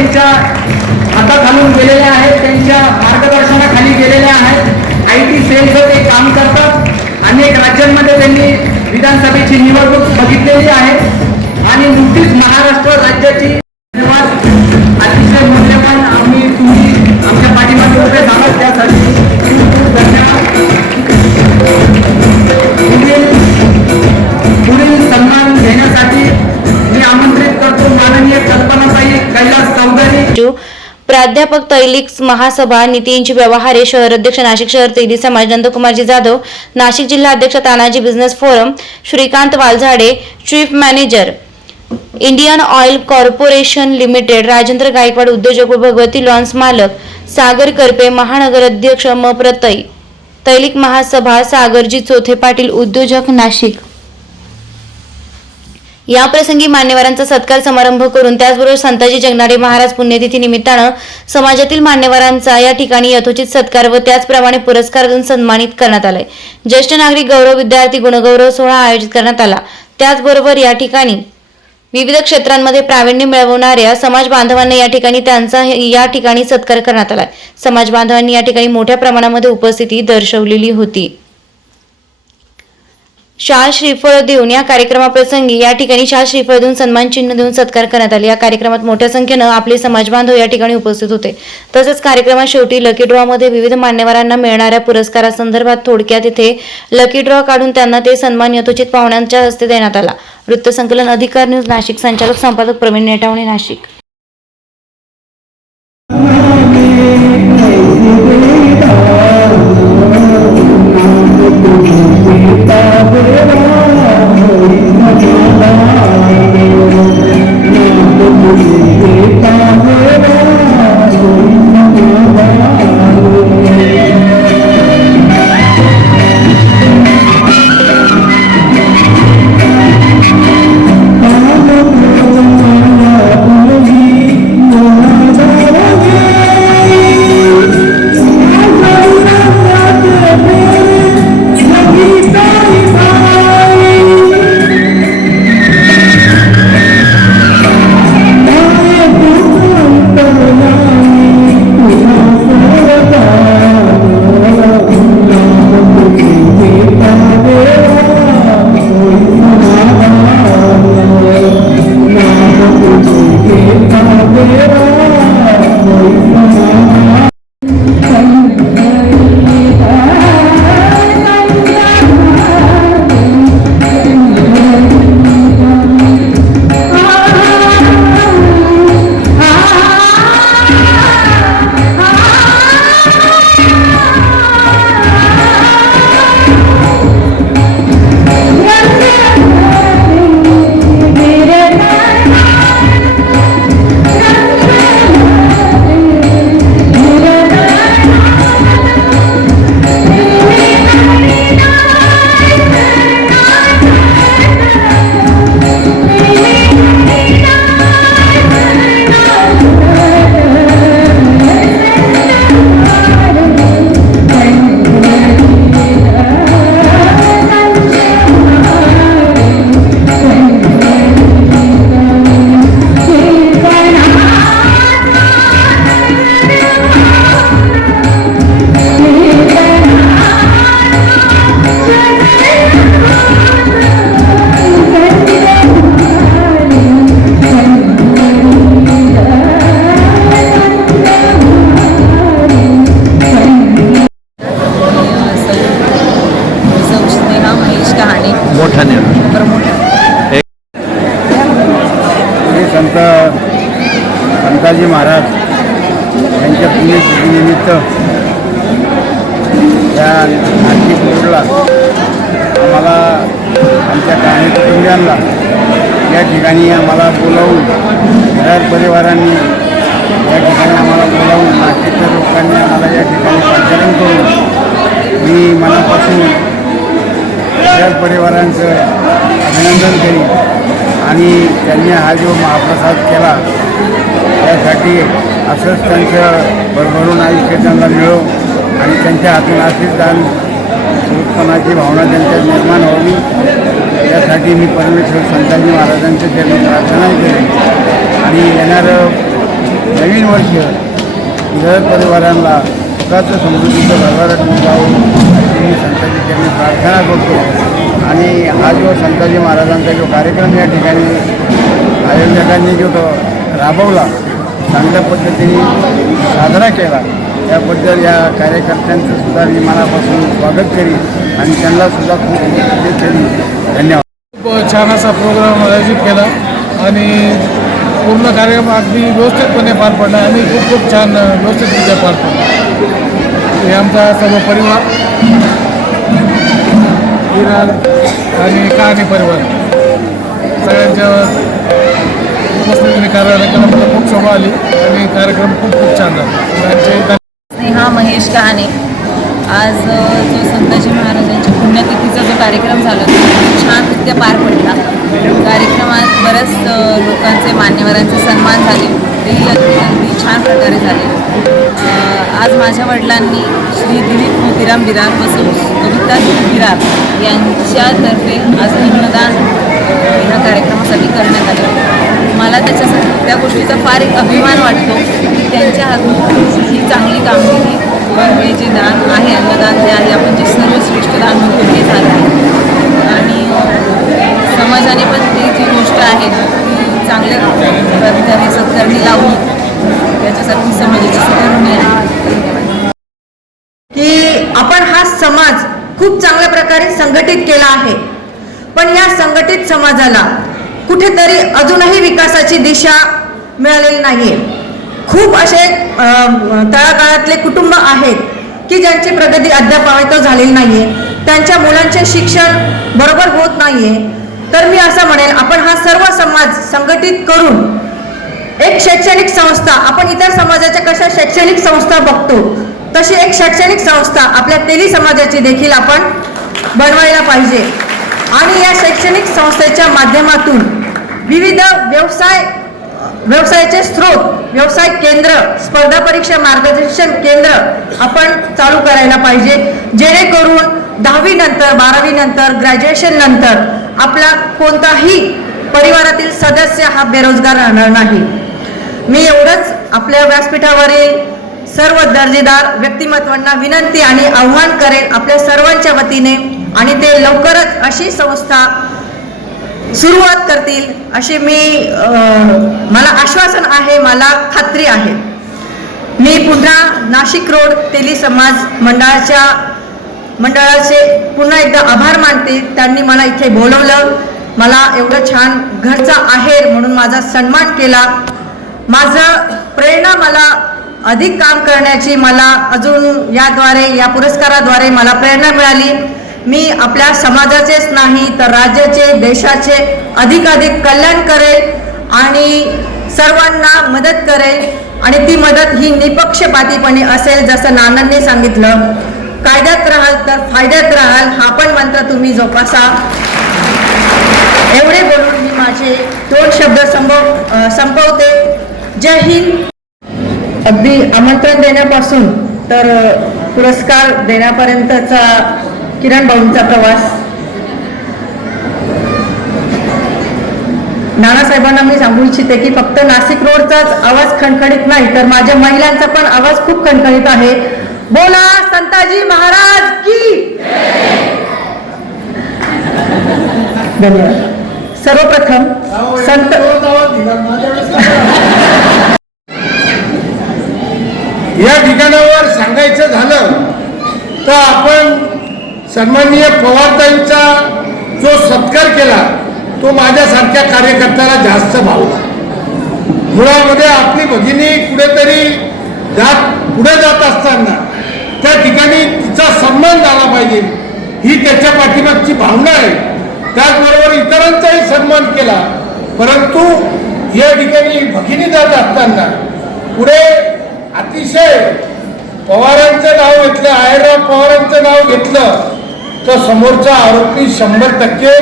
त्यांच्या हाताखालून गेलेल्या आहेत त्यांच्या मार्गदर्शनाखाली गेलेल्या आहेत. आय टी सेलचं ते काम करतात. अनेक राज्यांमध्ये त्यांनी विधानसभेची निवडणूक बघितलेली आहे. आणि नुकतीच महाराष्ट्र राज्याची धन्यवाद. अतिशय मूल्यवान आम्ही तुम्ही आमच्या पाठीमागे उभे झालात. त्यासाठी धन्यवाद पुढील पुढील सन्मान घेण्यासाठी मी आमंत्रित करतो माननीय सचिव प्राध्यापक तैलिक महासभा नीतींची व्यवहारे शहर अध्यक्ष नाशिक शहर तेली समाज नंदकुमारजी जाधव नाशिक जिल्हा अध्यक्ष Tanaji business forum Shrikant Walzade chief manager Indian oil corporation limited Rajendra Gaikwad उद्योजक व भगवती लॉन्स मालक सागर करपे महानगर अध्यक्ष म. प्रतय तैलिक महासभा सागरजी चोथे पाटील उद्योजक नाशिक. याप्रसंगी मान्यवरांचा सत्कार समारंभ करून त्याचबरोबर संताजी जगनाडे महाराज पुण्यतिथी निमित्तानं समाजातील मान्यवरांचा या ठिकाणी यथोचित सत्कार व त्याचप्रमाणे पुरस्कार देऊन सन्मानित करण्यात आलाय. ज्येष्ठ नागरिक गौरव विद्यार्थी गुणगौरव सोहळा आयोजित करण्यात आला. त्याचबरोबर या ठिकाणी विविध क्षेत्रांमध्ये प्रावीण्य मिळवणाऱ्या समाज बांधवांना या ठिकाणी त्यांचा या ठिकाणी सत्कार करण्यात आला समाज बांधवांनी या ठिकाणी मोठ्या प्रमाणामध्ये उपस्थिती दर्शवलेली होती. शाल श्रीफळ देऊन या कार्यक्रमाप्रसंगी या ठिकाणी शाल श्रीफळ देऊन सन्मान चिन्ह देऊन सत्कार करण्यात आले. या कार्यक्रमात मोठ्या संख्येनं आपले समाज बांधव या ठिकाणी उपस्थित होते. तसेच कार्यक्रमात शेवटी लकी ड्रॉमध्ये विविध मान्यवरांना मिळणाऱ्या पुरस्कारासंदर्भात थोडक्यात इथे लकी ड्रॉ काढून त्यांना ते सन्मान यथोचित पाहुण्यांच्या हस्ते देण्यात आला. वृत्तसंकलन अधिकार न्यूज नाशिक संचालक संपादक प्रवीण नेटावणे नाशिक. बोलावून विराट परिवारांनी या ठिकाणी आम्हाला बोलावून बाकीच्या लोकांनी आम्हाला या ठिकाणी पाचारण करून मी मनापासून विराट परिवारांचं अभिनंदन करीन. आणि त्यांनी हा जो महाप्रसाद केला त्यासाठी असंच त्यांचं भरभरून आयुष्य त्यांना मिळो आणि त्यांच्या हातून अशीच उत्पन्नाची भावना त्यांच्यात निर्माण व्हावी. यासाठी मी परमेश्वर संताजी महाराजांच्या चरणी प्रार्थना केली. आणि येणारं नवीन वर्ष घर परिवारांना सुखाचं समृद्धीचं भरभराट जाऊन मी संताजी चरणी प्रार्थना करतो. आणि हा जो संताजी महाराजांचा जो कार्यक्रम या ठिकाणी आयोजकांनी जो तो राबवला चांगल्या पद्धतीने साजरा केला याबद्दल या कार्यकर्त्यांचं सुद्धा मी मनापासून स्वागत करीन आणि त्यांना सुद्धा खूप शुभेच्छा धन्यवाद. खूप छान असा प्रोग्राम आयोजित केला आणि पूर्ण कार्यक्रम अगदी व्यवस्थितपणे पार पडला. आणि खूप खूप छान व्यवस्थितरित्या पार पडला. हे आमचा सर्व परिवार विरार आणि कहाणी परिवार. सगळ्यांच्या उपस्थितीने कार्यक्रमाला खूप शोभा आली आणि कार्यक्रम खूप खूप छान झाला. हा महेश कहाणे आज जो संताजी महाराजांच्या पुण्यतिथीचा जो कार्यक्रम झाला तो खूप छानरित्या पार पडला. कार्यक्रमात बऱ्याच लोकांचे मान्यवरांचे सन्मान झाले. तेही अगदी छान प्रकारे झाले. आज माझ्या वडिलांनी श्री दिलीप मोतीराम बिरार बसून कविता बिरार यांच्यातर्फे आज अन्नदान ह्या कार्यक्रमासाठी करण्यात आले. मला त्याच्यासाठी त्या गोष्टीचा फार एक अभिमान वाटतो की त्यांच्या हातून ही चांगली कामगिरी किंवा हे जे दान आहे अन्नदान जे आहे आपण जे सर्वश्रेष्ठ दान म्हणतो ते झालं आहे. आणि समाजाने पण ती जी गोष्ट आहे ती चांगल्या प्रकारे सत्कारणी लावली त्याच्यासाठी समाजाची सुधारणी आहे. की आपण हा समाज खूप चांगल्या प्रकारे संघटित केला आहे. पण या संघटित समाजाला कुठेतरी अजूनही विकासाची दिशा मिळालेली नाहीये. खूप असे तळागाळातले कुटुंब आहेत की ज्यांची प्रगती अद्याप झालेली नाहीये. त्यांच्या मुलांचे शिक्षण बरोबर होत नाहीये. तर मी असं म्हणेन आपण हा सर्व समाज संघटित करून एक शैक्षणिक संस्था आपण इतर समाजाच्या कशा शैक्षणिक संस्था बघतो तशी एक शैक्षणिक संस्था आपल्या तेली समाजाची देखील आपण बनवायला पाहिजे. आणि या शैक्षणिक संस्थेच्या माध्यमातून विविध व्यवसाय व्यवसायाचे स्रोत व्यवसाय केंद्र स्पर्धा परीक्षा मार्गदर्शन केंद्र आपण चालू करायला पाहिजे. जेणेकरून दहावी नंतर बारावी नंतर ग्रॅज्युएशन नंतर आपला कोणताही परिवारातील सदस्य हा बेरोजगार राहणार नाही. मी एवढंच आपल्या व्यासपीठावरील सर्व दर्जेदार व्यक्तिमत्वांना विनंती आणि आव्हान करेन आपल्या सर्वांच्या वतीने. आणि ते लवकरच अशी संस्था सुरुवात करतील असे मी मला आश्वासन आहे मला खात्री आहे. मी पुन्हा नाशिक रोड तेली समाज मंडळाच्या मंडळाचे पुन्हा एकदा आभार मानते. त्यांनी मला इथे बोलवलं. मला एवढं छान घरचा आहेर म्हणून माझा सन्मान केला. माझं प्रेरणा मला अधिक काम करण्याची मला अजून याद्वारे या पुरस्काराद्वारे मला प्रेरणा मिळाली. मी आपल्या समाजाचेच नाही तर राज्याचे देशाचे अधिकाधिक कल्याण करेल आणि सर्वांना मदत करेल. आणि ती मदत ही निपक्षपातीपणे असेल जसं नानांनी सांगितलं. कायद्यात राहाल तर फायद्यात राहाल हा पण मंत्र तुम्ही जोपासा. एवढे बोलून मी माझे दोन शब्द संभव संपवते. जय हिंद. अगदी आमंत्रण देण्यापासून तर पुरस्कार देण्यापर्यंतचा किरण भाऊंचा प्रवास. नानासाहेबांना मी सांगू इच्छिते की फक्त नाशिक रोडचाच आवाज खणखणीत नाही तर माझ्या महिलांचा पण आवाज खूप खणखणीत आहे. बोला संताजी महाराज की! धन्यवाद. सर्वप्रथम संत या ठिकाणावर सांगायचं झालं तर आपण सन्माननीय पवारताईंचा जो सत्कार केला तो माझ्यासारख्या कार्यकर्त्याला जास्त भावला. मुळामध्ये आपली भगिनी कुठेतरी जात पुढे जात असताना त्या ठिकाणी तिचा सन्मान झाला पाहिजे. ही त्याच्या पाठीमागची भावना आहे. त्याचबरोबर इतरांचाही सन्मान केला. परंतु या ठिकाणी भगिनी जात असताना पुढे अतिशय पवारांचं नाव घेतलं आयराव पवारांचं नाव घेतलं तर समोरचा आरोपी शंभर टक्के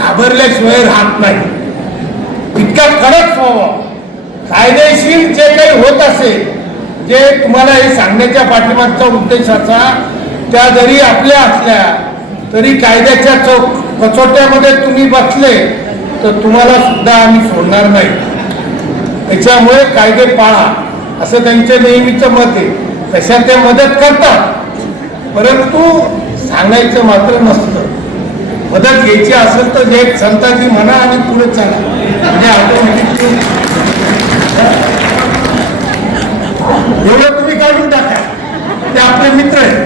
घाबरल्याशिवाय राहत नाही. इतका कडक व्हावा कायदेशीर जे काही होत असेल जे तुम्हाला हे सांगण्याच्या पाठीमागचा उद्देश असा त्या जरी आपल्या असल्या तरी कायद्याच्या चौक कचोट्यामध्ये तुम्ही बसले तर तुम्हाला सुद्धा आम्ही सोडणार नाही. त्याच्यामुळे कायदे पाळा असं त्यांचं नेहमीचं मत आहे. तशा ते मदत करतात? परंतु सांगायचं मात्र नसतं. मदत घ्यायची असेल तर जे संतांनी म्हणा आणि पुढे चला. म्हणजे ऑटोमॅटिक एवढं तुम्ही काढून टाका. ते आपले मित्र आहेत.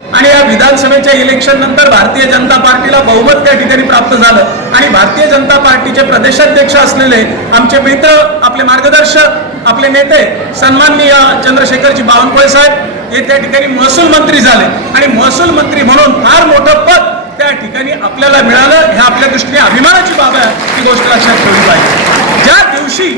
आणि या विधानसभेच्या इलेक्शन नंतर भारतीय जनता पार्टीला बहुमत त्या ठिकाणी प्राप्त झालं. आणि भारतीय जनता पार्टीचे प्रदेशाध्यक्ष असलेले आमचे मित्र आपले मार्गदर्शक आपले नेते सन्माननीय चंद्रशेखरजी बावनकुळे साहेब हे त्या ठिकाणी महसूल मंत्री झाले. आणि महसूल मंत्री म्हणून फार मोठं पद त्या ठिकाणी आपल्याला मिळालं. हे आपल्या दृष्टीने अभिमानाची बाब आहे. ही गोष्ट लक्षात ठेवली पाहिजे. ज्या दिवशी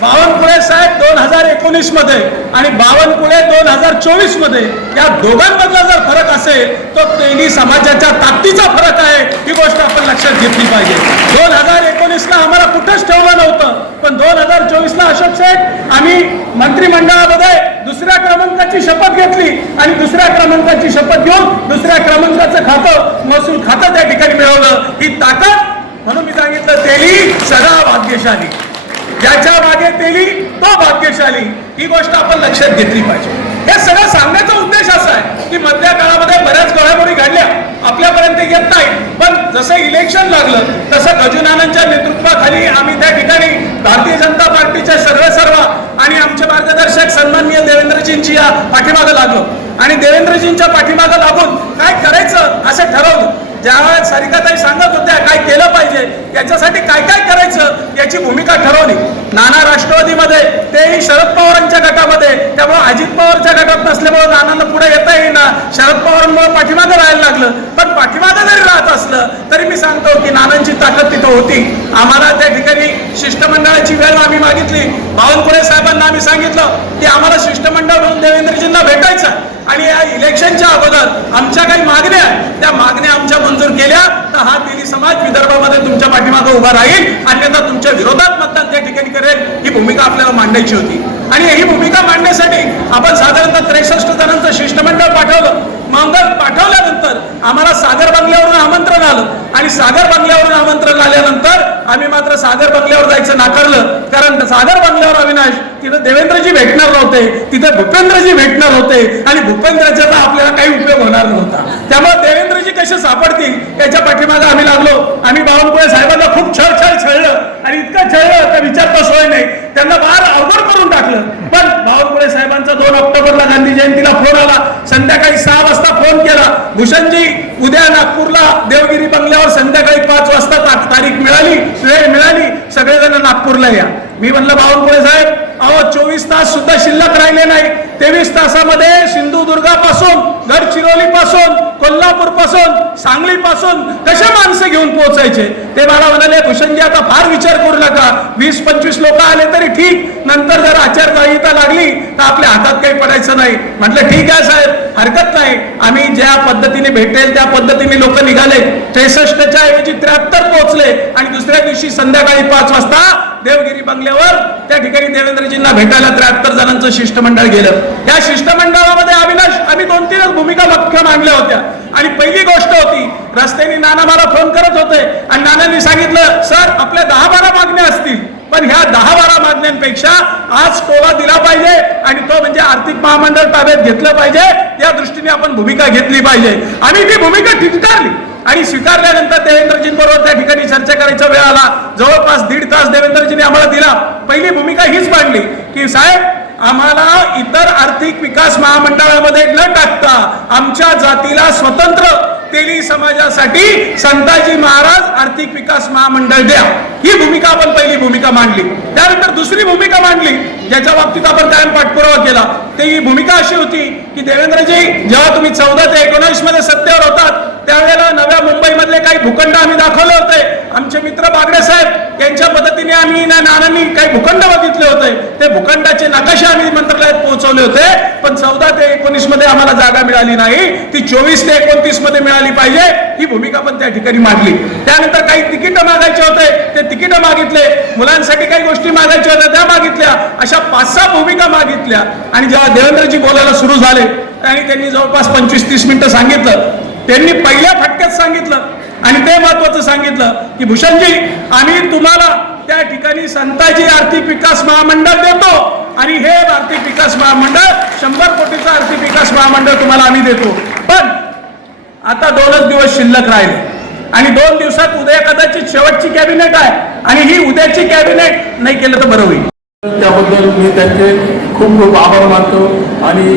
बावनकुळे साहेब दोन हजार एकोणीसमध्ये आणि बावनकुळे दोन हजार चोवीसमध्ये या दोघांमधला जर फरक असेल तो तेली समाजाच्या ताकदीचा फरक आहे. ही गोष्ट आपण लक्षात घेतली पाहिजे. दोन हजार एकोणीसला आम्हाला कुठंच ठेवलं नव्हतं. पण दोन हजार चोवीसला अशोक साहेब आम्ही मंत्रिमंडळामध्ये दुसऱ्या क्रमांकाची शपथ घेतली आणि दुसऱ्या क्रमांकाची शपथ घेऊन दुसऱ्या क्रमांकाचं खातं महसूल खातं त्या ठिकाणी मिळवलं. ही ताकद म्हणून मी सांगितलं तेली सदा भाग्यशाली. ज्याच्या मागे तेली तो भाग्यशाली. ही गोष्ट आपण लक्षात घेतली पाहिजे. हे सगळं सांगण्याचा उद्देश असा आहे की मधल्या काळामध्ये बऱ्याच घडामोडी घडल्या. आपल्यापर्यंत येत नाही पण जसं इलेक्शन लागलं तसं गजुनानांच्या नेतृत्वाखाली आम्ही त्या ठिकाणी भारतीय जनता पार्टीचे सर्व सर्व आणि आमचे मार्गदर्शक सन्माननीय देवेंद्रजींची या पाठीमागं लागलो. आणि देवेंद्रजींच्या पाठीमागं लागून काय करायचं असं ठरवलं. ज्यावेळेस सारिकाताई सांगत होत्या काय केलं पाहिजे याच्यासाठी काय काय करायचं याची भूमिका ठरवली. नाना राष्ट्रवादीमध्ये तेही शरद पवारांच्या गटामध्ये त्यामुळे अजित पवारच्या गटात नसल्यामुळे नानांना पुढे येता येईना. शरद पवारांमुळे पाठीमागं राहायला लागलं. पण पाठीमागं जरी राहत असलं तरी मी सांगतो की नानांची ताकद तिथं होती. आम्हाला त्या ठिकाणी शिष्टमंडळाची वेळ आम्ही मागितली. बावनकुळे साहेबांना आम्ही सांगितलं की आम्हाला शिष्टमंडळ म्हणून देवेंद्रजींना भेटायचं आणि या इलेक्शनच्या अगोदर आमच्या काही मागण्या त्या मागण्या आमच्या मंजूर केल्या तर हा तेली समाज विदर्भामध्ये तुमच्या पाठीमागे उभा राहील. अन्यथा तुमच्या विरोधात मतदान त्या ठिकाणी करेल ही भूमिका आपल्याला मांडायची होती. आणि ही भूमिका मांडण्यासाठी आपण साधारणतः त्रेसष्ट जणांचं शिष्टमंडळ पाठवलं. मंगल पाठवल्यानंतर आम्हाला सागर बंगल्यावरून आमंत्रण आलं. आणि सागर बंगल्यावरून आमंत्रण आल्यानंतर आम्ही मात्र सागर बंगल्यावर जायचं नाकारलं. कारण सागर बंगल्यावर अविनाश तिथं देवेंद्रजी भेटणार नव्हते. तिथं भूपेंद्रजी भेटणार होते. आणि भूपेंद्रचा तर आपल्याला काही उपयोग होणार नव्हता. त्यामुळे देवेंद्रजी कसे सापडतील याच्या पाठीमागे आम्ही लागलो. आम्ही बावनकुळे साहेबांना खूप छळ छळ छळलं. आणि इतकं छळलं तर विचारता सोय नाही. त्यांना बाहेर अवघड करून टाकलं. पण बावनकुळे साहेबांचा दोन ऑक्टोबरला गांधी जयंतीला फोन आला. संध्याकाळी सहा वाजता फोन केला. भूषणजी उद्या नागपूरला देवगिरी बंगल्यावर संध्याकाळी पाच वाजता तारीख मिळाली. वेळ मिळाली. सगळेजण नागपूरला या. मी म्हणलं बावनकुळे साहेब अहो चोवीस तास सुद्धा शिल्लक राहिले नाही. तेवीस तासामध्ये सिंधुदुर्गापासून गडचिरोली पासून कोल्हापूरपासून सांगली पासून कसे माणसं घेऊन पोहोचायचे? ते मला म्हणाले भूषणजी आता फार विचार करू नका. वीस पंचवीस लोक आले तरी ठीक. नंतर जर आचारसंहिता लागली तर आपल्या हातात काही पडायचं नाही. म्हटलं ठीक आहे साहेब हरकत नाही. आम्ही ज्या पद्धतीने भेटेल त्या पद्धतीने लोक निघाले. त्रेसष्टच्या ऐवजी त्र्याहत्तर पोहोचले आणि दुसऱ्या दिवशी संध्याकाळी पाच वाजता देवगिरी बंगल्यावर त्या ठिकाणी देवेंद्रजींना भेटायला त्र्याहत्तर जणांचं शिष्टमंडळ गेलं. या शिष्टमंडळामध्ये अविनाश आम्ही दोन तीनच भूमिका मुख्य मांडल्या होत्या. आणि पहिली गोष्ट होती रस्त्याने नाना मला फोन करत होते आणि नानांनी सांगितलं सर आपल्या दहा बारा मागण्या असतील पण ह्या दहा बारा मागण्यांपेक्षा आज टोला दिला पाहिजे आणि तो म्हणजे आर्थिक महामंडळ ताब्यात घेतलं पाहिजे. या दृष्टीने आपण भूमिका घेतली पाहिजे. आणि ती भूमिका स्वीकारली आणि स्वीकारल्यानंतर देवेंद्रजींबरोबर त्या ठिकाणी चर्चा करायचा वेळ आला. जवळपास दीड तास देवेंद्रजीने आम्हाला दिला. पहिली भूमिका हीच मांडली की साहेब आम्हाला इतर आर्थिक विकास महामंडळामध्ये न टाकता आमच्या जातीला स्वतंत्र तेली समाजासाठी संताजी महाराज आर्थिक विकास महामंडळ द्या. ही भूमिका आपण पहिली भूमिका मांडली. त्यानंतर दुसरी भूमिका मांडली. ज्याच्या बाबतीत आपण कायम पाठपुरावा केला. ते ही भूमिका अशी होती की देवेंद्रजी जेव्हा तुम्ही चौदा ते एकोणावीसमध्ये सत्तेवर होतात त्यावेळेला नव्या मुंबईमधले काही भूखंड आम्ही दाखवले होते. आमचे मित्र बागडे साहेब यांच्या पद्धतीने आम्ही ना नानांनी काही भूखंड बघितले होते. ते भूखंडाचे नकाशे आम्ही मंत्रालयात पोहोचवले होते. पण चौदा ते एकोणीसमध्ये आम्हाला जागा मिळाली नाही. ती चोवीस ते एकोणतीसमध्ये मिळाली पाहिजे. ही भूमिका पण त्या ठिकाणी मांडली. त्यानंतर काही तिकीट मागायचे होते. ते तिकीट मागितले. मुलांसाठी काही गोष्टी मागायच्या होत्या त्या मागितल्या. अशा अशा पाच सहा भूमिका मागितल्या. आणि जेव्हा देवेंद्रजी बोलायला सुरू झाले आणि त्यांनी जवळपास पंचवीस तीस मिनिटं सांगितलं त्यांनी पहिल्या फटक्यात सांगितलं आणि ते महत्वाचं सांगितलं की भूषणजी आम्ही तुम्हाला त्या ठिकाणी संताजी आर्थिक विकास महामंडळ देतो आणि हे आर्थिक विकास महामंडळ शंभर कोटीचं आर्थिक विकास महामंडळ तुम्हाला आम्ही देतो. पण आता दोनच दिवस शिल्लक राहिले. आणि दोन दिवसात उद्या कदाचित शेवटची कॅबिनेट आहे आणि ही उद्याची कॅबिनेट नाही केलं तर बरं होईल. त्याबद्दल मी त्यांचे खूप खूप आभार मानतो आणि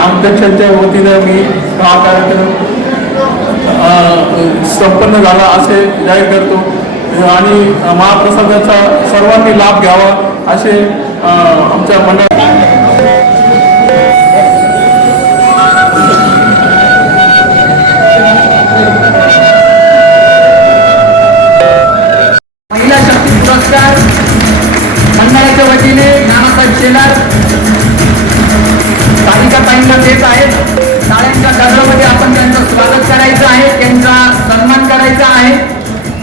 अध्यक्षांच्या वतीनं मी हा कार्यक्रम संपन्न झाला असे जाहीर करतो. आणि महाप्रसादाचा सर्वांनी लाभ घ्यावा असे आमच्या मंडळ